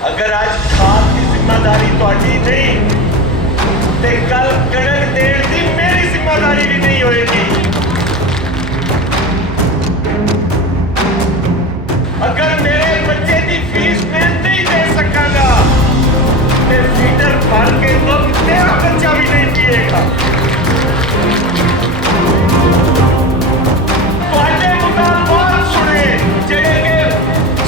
अगर आज खाद की जिम्मेदारी तुहाडी नहीं ते कल कणक देण दी मेरी जिम्मेदारी भी नहीं होएगी। अगर मेरे बच्चे की फीस मैं नहीं दे सकांगा ते फीडर भर के दुध तेरा बच्चा भी नहीं पिएगा। तुहाडे मुतालबात सुने जेड़े के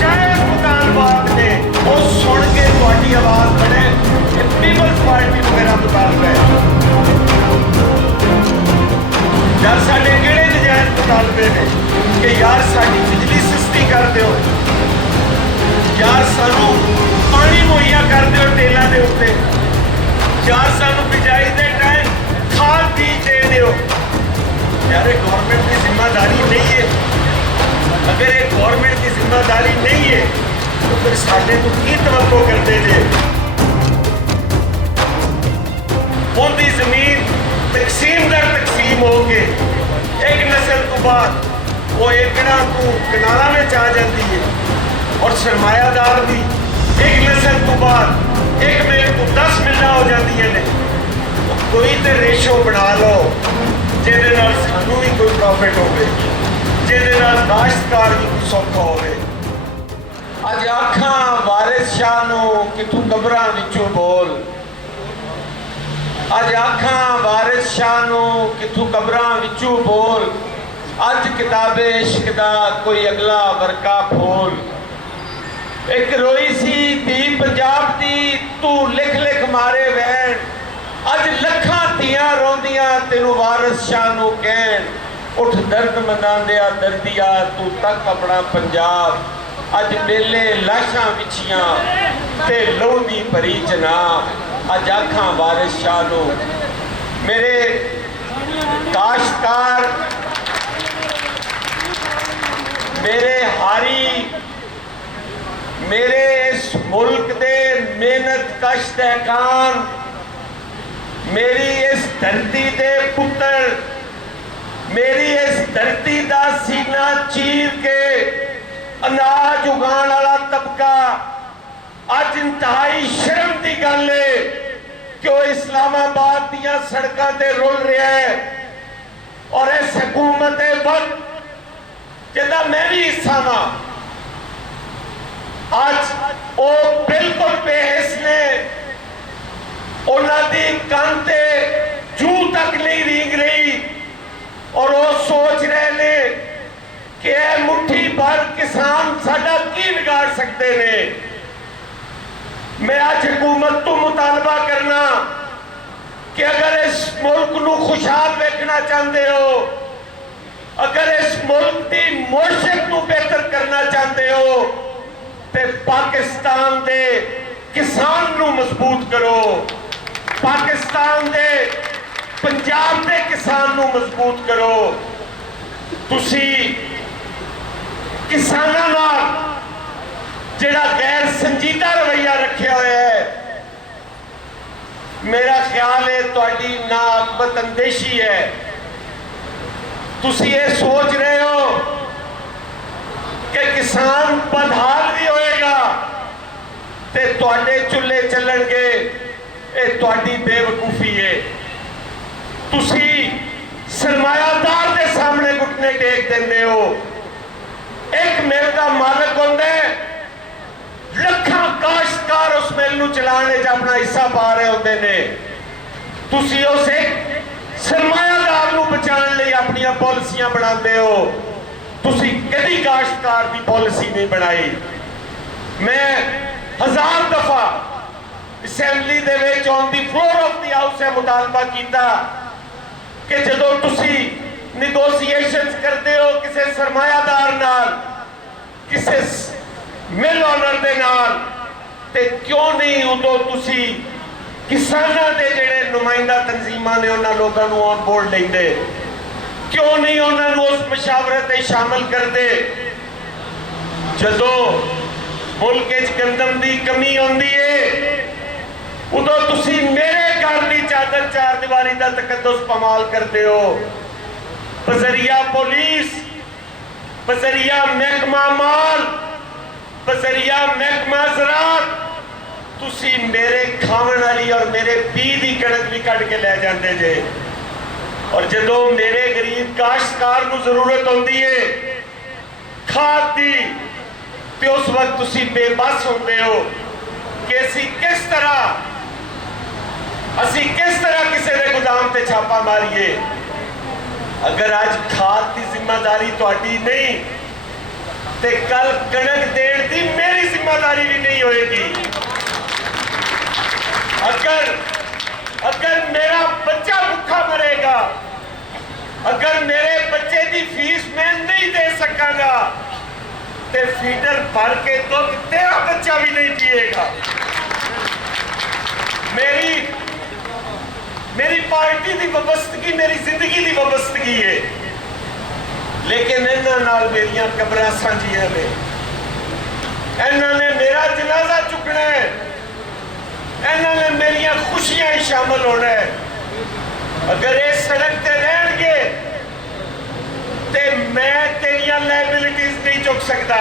जायज़ मुतालबात ने वो सुन के तुहाडी आवाज़ बने ये पीपल्स पार्टी को मेरा मुतालबा है। यार साडे किहड़े नजायज़ मुतालबे ने कि यार साडी बिजली सस्ती कर दिओ, यार सानू पानी मुहैया कर दिओ टेलां दे उत्ते, यार सानू बिजाई दे टाइम खाद बीज दे दिओ। यार ये गवर्नमेंट की जिम्मेदारी नहीं है। अगर ये गवर्नमेंट की जिम्मेदारी नहीं है तो फिर साडे तो की तवक्को करते जे। उनकी जमीन तकसीम दर तकसीम हो के एक नस्ल तो बाद वो एकड़ा को कनाला में आ जाती है और सरमायादार भी एक नस्ल तो बाद एक मिल को 10 मिलना हो जाती है ने। तो कोई तो रेशो बना लो जिहदे नाल सानू भी कोई प्रॉफिट होवे, जिहदे नाल काश्तकार भी कुछ सौखा होवे। अज आखां वारिस शाह नूं किथों कबरां विचों बोल, अज आखां वारिस शाह नूं किथों कबरां विचों बोल, अज किताबे इश्क दा कोई अगला वर्का खोल। एक रोई सी धी पंजाब दी तू लिख लिख मारे वैन, अज लखां धीआं रोंदियां तेनू वारिस शाह नूं कहण। उठ दर्द मनांदिया दर्दिया तू तक अपना पंजाब, अज मेले लाशां विछियां ते लहू दी भरी जनाब। अज आखां वारिस शाह नूं मेरे काश्तकार मेरे हारी मेरे इस मुल्क दे मेहनत कश दहकान, मेरी इस धरती दे पुत्र, मेरी इस धरती दा सीना चीर के अनाज उगाण वाला तबका अज इंतहाई शर्म की गल है कि वो इस्लामाबाद दियां सड़कों ते रुल रहा है। और इस हुकूमत दे वक्त जिहदा मैं भी हिस्सा वां, आज वो बिल्कुल बेहिस ने, उन्हां दी कंन ते जू तक नहीं रींग रही और वो सोच रहे ने कि यह मुट्ठी भर किसान साडा की बिगाड़ सकते ने। मैं आज हुकूमत तो मुतालबा करना कि अगर इस मुल्क नूं खुशहाल देखना चाहते हो, अगर इस मुल्क की मुआशरत नूं बेहतर करना चाहते हो तो पाकिस्तान दे किसान नूं मजबूत करो, पाकिस्तान दे पंजाब दे किसान नूं मजबूत करो। तुसी किसानां नाल जिहड़ा गैर संजीदा रवैया रखिया होया है, मेरा ख्याल है तुहाडी नाअकबत अंदेशी है। तुसी ये सोच रहे हो कि किसान बदहाल भी होएगा ते तुहाडे चुल्हे चलणगे, ये तुहाडी बेवकूफ़ी है। तुसी सरमायादार के सामने घुटने टेक देंदे हो। एक मिल का मालिक होंदा है, लखां काश्तकार उस मिल नूं चलाने च अपना हिस्सा पा रहे होंदे ने। तुसी उस एक सरमायादार नूं बचाने लई अपनियां पॉलिसियां बनाते हो। तुसी कदी काश्तकार की पॉलिसी नहीं बनाई। मैं 1000 दफा assembly they which on the floor of the house मुतालबा किया कि जदों तुसी निगोशिएशंस करते हो किसी सरमायादार नाल, किसी मिल ऑनर दे नाल, ते क्यों नहीं उदों तुसी किसानां दे जिहड़े नुमाइंदा तंजीमां ने उन्हां लोकां नूं ऑन बोर्ड लैंदे? क्यों नहीं उन्होंने उस मशावरत शामिल करते? जदों मुल्क गंदम की कमी आती है उदों तुसी मेरे घर की चादर चार दीवारी का तकद्दुस पमाल करते हो। बजरिया पुलिस, बजरिया महकमा माल, बजरिया महकमा ज़राअत, मेरे पी दी कणक भी कट के लै जाते जे। और जो मेरे गरीब काश्तकार को जरूरत होती है खाद की, तो उस वक्त तुसी बेबस होंगे हो कि असी किस तरह किसी के गोदाम से छापा मारीए। अगर आज खाद की जिम्मेदारी तुहाडी नहीं तो कल कणक देने की मेरी जिम्मेदारी भी नहीं होएगी। अगर मेरा बच्चा भूखा मरेगा, अगर मेरे बच्चे की फीस मैं नहीं दे सकांगा तो फीडर भर के दूध तेरा बच्चा भी नहीं पिएगा। मेरी पार्टी की वाबस्तगी मेरी जिंदगी की वाबस्तगी है, लेकिन इन्होंने मेरिया कब्रां सांझियां ने, इन्होंने मेरा जनाजा चुकना है, इन्होंने मेरिया खुशियां ही शामिल होना है। अगर ये सड़क पर रहेंगे तो मैं तेरिया लाइबिलिटीज नहीं चुक सकता।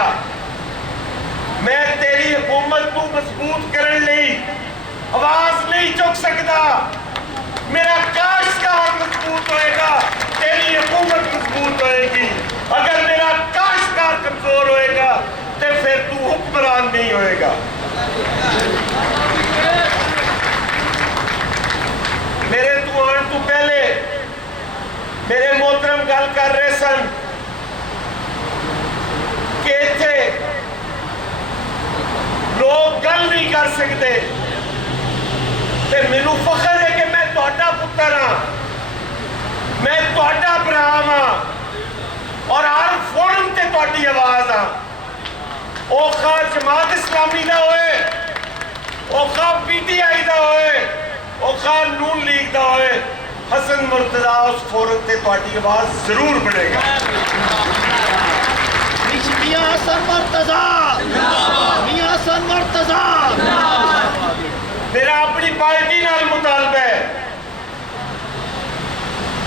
मैं तेरी हुकूमत को मजबूत करने लई आवाज नहीं चुक सकता। मेरा काश्तकार मजबूत होएगा, तेरी हुकूमत मजबूत होएगी। अगर मेरा काश्तकार कमजोर होएगा तो फिर तू हुक्मरान नहीं होएगा। मेरे तू आने तो पहले मेरे मोहतरम गल कर रहे सन कि इत्थे लोग गल नहीं कर सकते, ते मैनू फखर है कि मैं तुहाडा पुत्तर हाँ, मैं तुहाडा भरा हाँ और हर फोरम ते तुहाडी आवाज हाँ। ओ खा जमात इस्लामी दा होए, ओ खा PTI दा होए, ओ खा नून लीग दा होए, हसन मुर्तजा उस फोरम ते तुहाडी आवाज जरूर बढ़ेगा। मियां हसन मुर्तजा, मियां हसन मुर्तजा। मेरा अपनी पार्टी नाल मुतालबा है,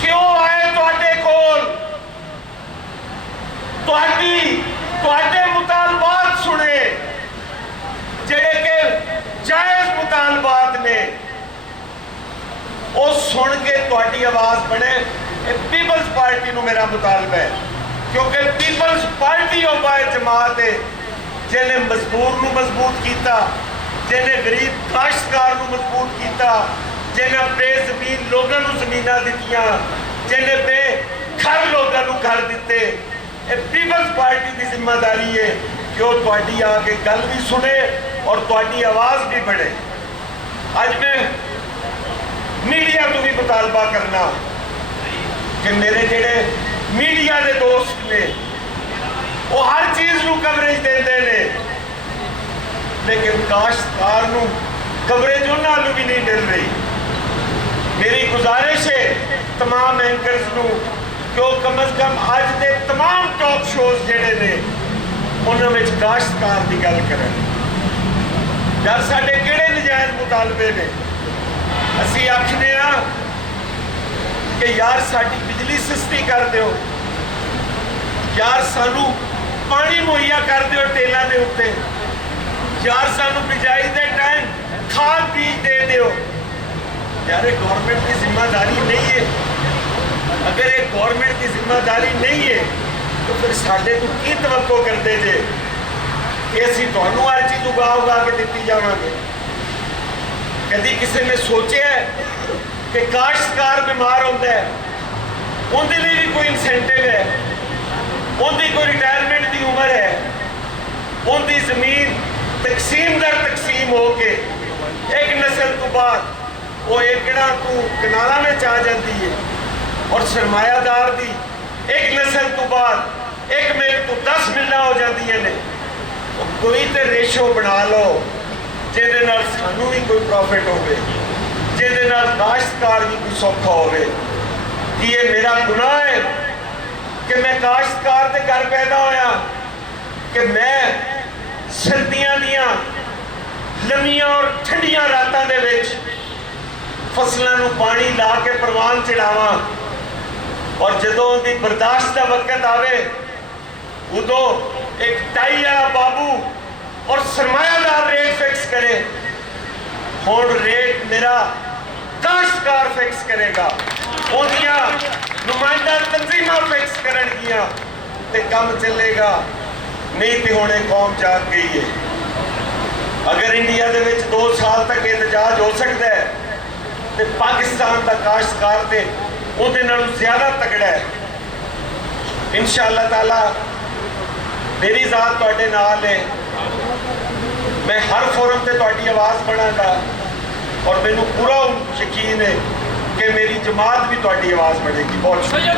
क्यों आए तुहाडे कोल, तुहाडे मुतालबात सुने जेड़े के जायज मुतालबात ने, वो सुन के तुहाडी आवाज बने। पीपल्स पार्टी नूं मेरा मुतालबा है, क्योंकि पीपल्स पार्टी होगा जमात है जिन्हें मजदूर नूं मजबूत किया, जिन्हें गरीब काश्तकार नूं मजबूत किया, जिन्हें बेजमीन लोगों नूं ज़मीनां दित्तियां, जिन्हें बेघर लोगों नूं घर दिते। पीपल्स पार्टी की जिम्मेदारी है कि वो तुहाडी आके गल भी सुने और तुहाडी आवाज़ भी बढ़े। अज मैं मीडिया तो भी मुतालबा करना कि मेरे जेड़े मीडिया के दोस्त ने वो हर चीज़ नूं कवरेज देते हैं, लेकिन काश्तकार नूं कवरेज उन्होंने भी नहीं मिल रही। मेरी गुजारिश है तमाम एंकर्स नूं कि वो कम अज कम अज के तमाम टॉप शोज जेडे ने उन्होंने काश्तकार की गल करें। यार साडे किहड़े नजायज़ मुतालबे ने? असी आखने कि यार साडी बिजली सस्ती कर दो, यार सानू पानी मुहैया कर दो टेलों के उत्ते, यार सानू बिजाई के टाइम खाद बीज दे दो। यार गवर्नमेंट की जिम्मेदारी नहीं है। अगर ये गवर्नमेंट की जिम्मेदारी नहीं है तो फिर साडे तो की तवक्को करते जे कि असीं तुहानू हर चीज़ उगा के दिती जावांगे? कभी किसी ने सोचा है कि काश्तकार बीमार होता है, उनके लिए भी कोई इंसेंटिव है, उनकी कोई रिटायरमेंट की उम्र है, उनकी जमीन तकसीम दर तकसीम हो के एक नस्ल तो बाद वो एकड़ा तो कनालों में आ जाती है और सरमायादार की एक नस्ल तो बाद एक मिल तो 10 मिलें हो जाती ने। कोई तो रेशो बना लो जिहदे नाल सानू भी कोई प्रॉफिट होवे, जिहदे नाल काश्तकार भी कोई सौखा होवे। कि ये मेरा गुनाह है कि मैं काश्तकार के घर पैदा होया कि मैं सर्दियां दियां लंबियां और ठंडियां रातां दे विच फसलों नूं पानी ला के परवान चढ़ावां और जदों दी बर्दाश्त का वक्त आवे उदों एक टाई वाला बाबू और सरमायादार रेट फिक्स करे। हुण रेट मेरा काश्तकार फिक्स करेगा, उनदियां नुमाइंदा तंजीमां फिक्स करनगियां ते काम चलेगा। नहीं तो हुणे कौम जाग गई है। अगर इंडिया दे विच 2 साल तक एहतजाज हो सकता है तो पाकिस्तान का काश्तकार ते उहदे नालों ज्यादा तगड़ा है। इंशाअल्लाह ताला मेरी जात तुहाडे नाल है। मैं हर फोरम ते तुहाडी आवाज़ बनांगा और मैनू पूरा यकीन है कि मेरी जमात भी तुहाडी आवाज़ बनेगी। बहुत शुक्रिया।